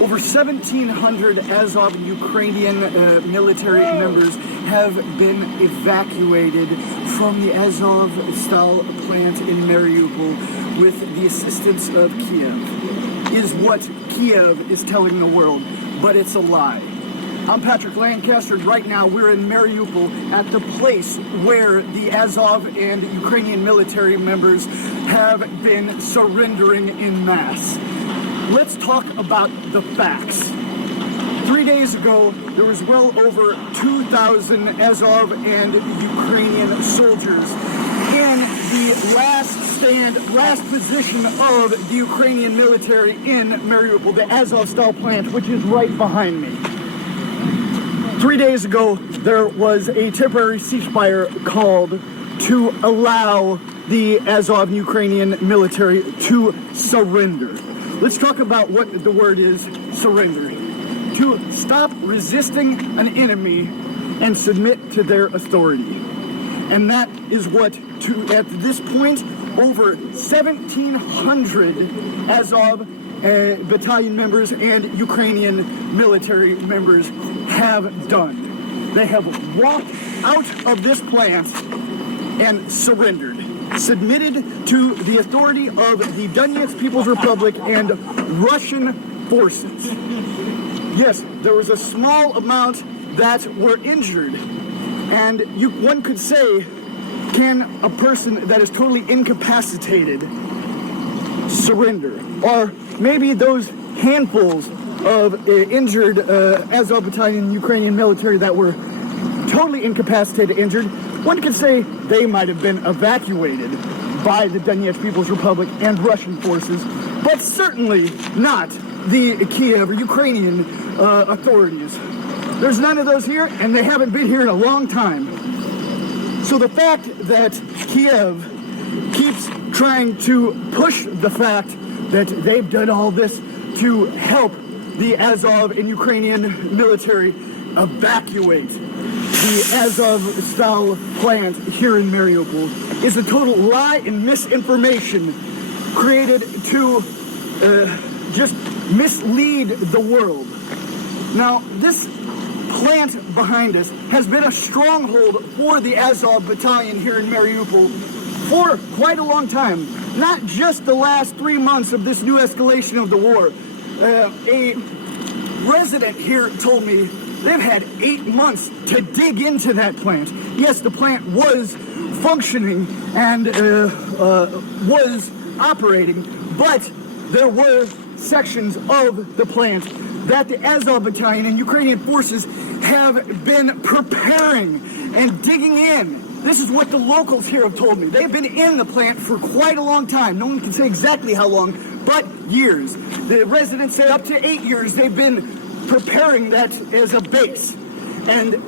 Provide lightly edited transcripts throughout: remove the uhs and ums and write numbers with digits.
Over 1,700 Azov Ukrainian military members have been evacuated from the Azovstal plant in Mariupol with the assistance of Kiev, is what Kiev is telling the world, but it's a lie. I'm Patrick Lancaster. Right now we're in Mariupol at the place where the Azov and Ukrainian military members have been surrendering in mass. Let's talk about the facts. 3 days ago, there was well over 2,000 Azov and Ukrainian soldiers in the last position of the Ukrainian military in Mariupol, the Azovstal plant, which is right behind me. 3 days ago, there was a temporary ceasefire called to allow the Azov Ukrainian military to surrender. Let's talk about what the word is, surrender. To stop resisting an enemy and submit to their authority. And that is what, at this point, over 1,700 Azov battalion members and Ukrainian military members have done. They have walked out of this plant and surrendered. Submitted to the authority of the Donetsk People's Republic and Russian forces. Yes, there was a small amount that were injured, and one could say, can a person that is totally incapacitated surrender? Or maybe those handfuls of injured Azov Battalion Ukrainian military that were totally incapacitated, injured, one could say they might have been evacuated by the Donetsk People's Republic and Russian forces, but certainly not the Kiev or Ukrainian authorities. There's none of those here, and they haven't been here in a long time. So the fact that Kiev keeps trying to push the fact that they've done all this to help the Azov and Ukrainian military evacuate the Azovstal plant here in Mariupol is a total lie and misinformation created to just mislead the world. Now, this plant behind us has been a stronghold for the Azov battalion here in Mariupol for quite a long time. Not just the last 3 months of this new escalation of the war. A resident here told me they've had 8 months to dig into that plant. Yes, the plant was functioning and was operating, but there were sections of the plant that the Azov Battalion and Ukrainian forces have been preparing and digging in. This is what the locals here have told me. They've been in the plant for quite a long time. No one can say exactly how long, but years. The residents say up to 8 years they've been preparing that as a base. And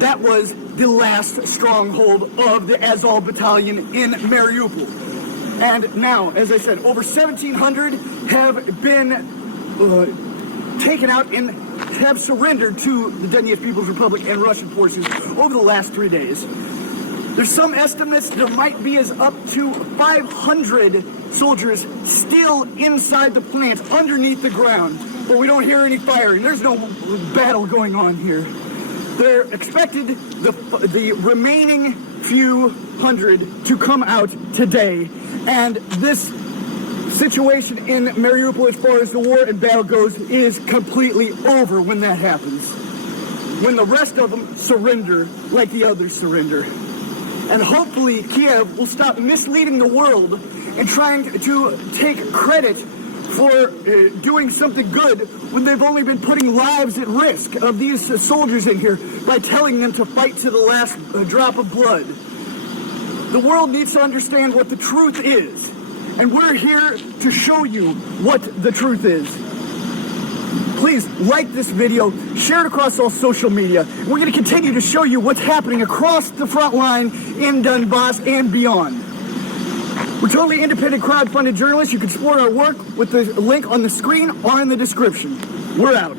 that was the last stronghold of the Azov Battalion in Mariupol. And now, as I said, over 1,700 have been taken out and have surrendered to the Donetsk People's Republic and Russian forces over the last 3 days. There's some estimates there might be as up to 500 soldiers still inside the plant, underneath the ground. But we don't hear any firing. There's no battle going on here. They're expected, the remaining few hundred, to come out today. And this situation in Mariupol, as far as the war and battle goes, is completely over when that happens. When the rest of them surrender like the others surrender. And hopefully Kiev will stop misleading the world and trying to take credit for doing something good when they've only been putting lives at risk of these soldiers in here by telling them to fight to the last drop of blood. The world needs to understand what the truth is, and we're here to show you what the truth is. Please like this video, share it across all social media. We're going to continue to show you what's happening across the front line in Donbass and beyond. We're totally independent, crowd-funded journalists. You can support our work with the link on the screen or in the description. We're out.